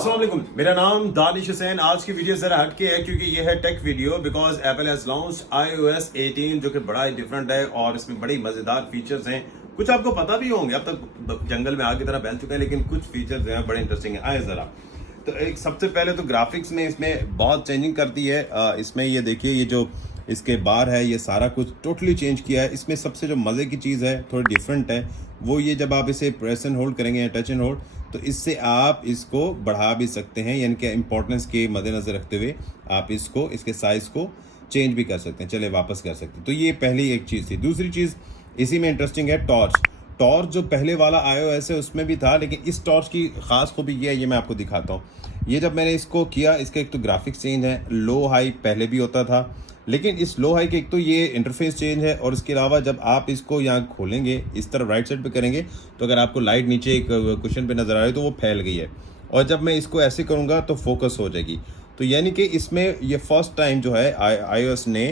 अस्सलाम वालेकुम, मेरा नाम दानिश हुसैन। आज की वीडियो जरा हटके है क्योंकि ये है take video because Apple has launched iOS 18 जो कि बड़ा ही डिफरेंट है और इसमें बड़ी मजेदार फीचर्स हैं। कुछ आपको पता भी होंगे, अब तक जंगल में आग की तरह फैल चुके हैं, लेकिन कुछ फीचर्स जो हैं बड़े इंटरेस्टिंग है। आए जरा तो एक सबसे पहले तो ग्राफिक्स में इसमें बहुत चेंजिंग कर दी है। इसमें ये देखिए, ये जो इसके बार है ये सारा कुछ टोटली चेंज किया है। इसमें सबसे जो मज़े की चीज़ है, थोड़ी डिफरेंट है, वो ये जब आप इसे प्रेस एंड होल्ड करेंगे या टच एंड होल्ड, तो इससे आप इसको बढ़ा भी सकते हैं, यानी कि इम्पोर्टेंस के मद्देनज़र रखते हुए आप इसको, इसके साइज़ को चेंज भी कर सकते हैं, चले वापस कर सकते हैं। तो ये पहली एक चीज़ थी। दूसरी चीज़ इसी में इंटरेस्टिंग है, टॉर्च। टॉर्च जो पहले वाला iOS है उसमें भी था, लेकिन इस टॉर्च की ख़ास खूबी ये है, ये मैं आपको दिखाता हूँ। ये जब मैंने इसको किया, इसके एक तो ग्राफिक्स चेंज है, लो हाई पहले भी होता था, लेकिन इस लो हाई के एक तो ये इंटरफेस चेंज है, और इसके अलावा जब आप इसको यहाँ खोलेंगे, इस तरफ राइट साइड पे करेंगे, तो अगर आपको लाइट नीचे एक क्वेश्चन पे नज़र आ रही है तो वो फैल गई है, और जब मैं इसको ऐसे करूँगा तो फोकस हो जाएगी। तो यानी कि इसमें ये फर्स्ट टाइम जो है iOS ने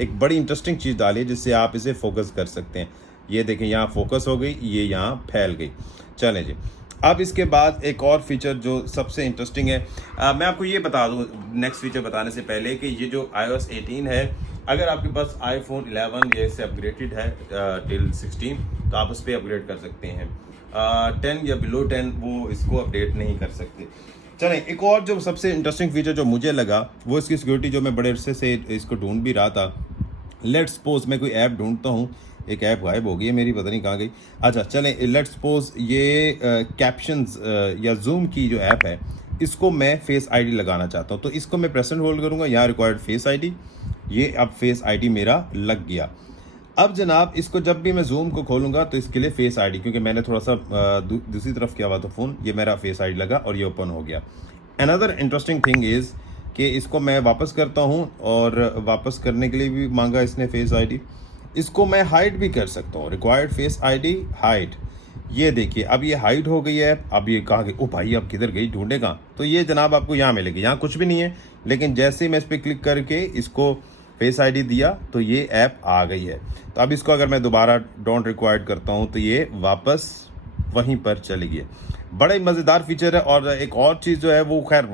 एक बड़ी इंटरेस्टिंग चीज़ डाली है जिससे आप इसे फोकस कर सकते हैं। ये देखें, यहाँ फोकस हो गई, ये यहाँ फैल गई। चलें जी, अब इसके बाद एक और फीचर जो सबसे इंटरेस्टिंग है, मैं आपको ये बता दूं नेक्स्ट फीचर बताने से पहले कि ये जो iOS 18 है, अगर आपके पास iPhone 11 या इससे अपग्रेडेड है टिल 16, तो आप उस पर अपग्रेड कर सकते हैं। 10 या बिलो 10 वो इसको अपडेट नहीं कर सकते। चलें, एक और जो सबसे इंटरेस्टिंग फीचर जो मुझे लगा वो इसकी सिक्योरिटी, जो मैं बड़े अरसे से इसको ढूंढ भी रहा था। लेट्स सपोज मैं कोई ऐप ढूंढता हूँ, एक ऐप गायब हो गई है मेरी, पता नहीं कहाँ गई। अच्छा चलें, लेट्स सपोज ये कैप्शंस या जूम की जो ऐप है, इसको मैं फेस आईडी लगाना चाहता हूँ, तो इसको मैं प्रेस एंड होल्ड करूँगा, यहाँ रिक्वायर्ड फेस आईडी, ये अब फेस आईडी मेरा लग गया। अब जनाब इसको जब भी मैं जूम को खोलूँगा तो इसके लिए फेस आईडी, क्योंकि मैंने थोड़ा सा दूसरी तरफ किया हुआ था फ़ोन, ये मेरा फेस आईडी लगा और ये ओपन हो गया। अनदर इंटरेस्टिंग थिंग इज़ कि इसको मैं वापस करता हूँ, और वापस करने के लिए भी मांगा इसने फेस आईडी। इसको मैं हाइड भी कर सकता हूँ, रिक्वायर्ड फेस आईडी हाइड। ये देखिए, अब ये हाइड हो गई है। अब ये कहा गई, ओ भाई अब किधर गई, ढूंढेगा, तो ये जनाब आपको यहाँ मिलेगी। यहाँ कुछ भी नहीं है, लेकिन जैसे ही मैं इस पर क्लिक करके इसको फेस आईडी दिया तो ये ऐप आ गई है। तो अब इसको अगर मैं दोबारा डोंट रिक्वायर्ड करता हूँ तो ये वापस वहीं पर चली गई। बड़ा ही मज़ेदार फीचर है। और एक और चीज़ जो है वो खैर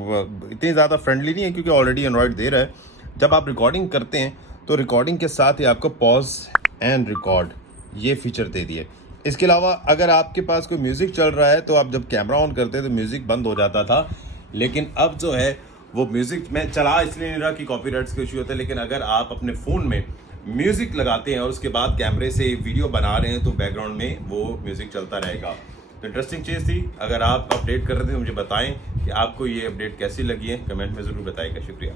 इतनी ज़्यादा फ्रेंडली नहीं है, क्योंकि ऑलरेडी एंड्रॉयड दे रहा है। जब आप रिकॉर्डिंग करते हैं तो रिकॉर्डिंग के साथ ही आपको पॉज एंड रिकॉर्ड ये फीचर दे दिए। इसके अलावा अगर आपके पास कोई म्यूज़िक चल रहा है तो आप जब कैमरा ऑन करते हैं तो म्यूज़िक बंद हो जाता था, लेकिन अब जो है वो म्यूज़िक में चला इसलिए नहीं रहा कि कॉपीराइट्स के इशू होते हैं, लेकिन अगर आप अपने फ़ोन में म्यूज़िक लगाते हैं और उसके बाद कैमरे से वीडियो बना रहे हैं तो बैकग्राउंड में वो म्यूज़िक चलता रहेगा। तो इंटरेस्टिंग चीज़ थी। अगर आप अपडेट कर रहे थे मुझे बताएं कि आपको ये अपडेट कैसी लगी है, कमेंट में ज़रूर बताइएगा। शुक्रिया।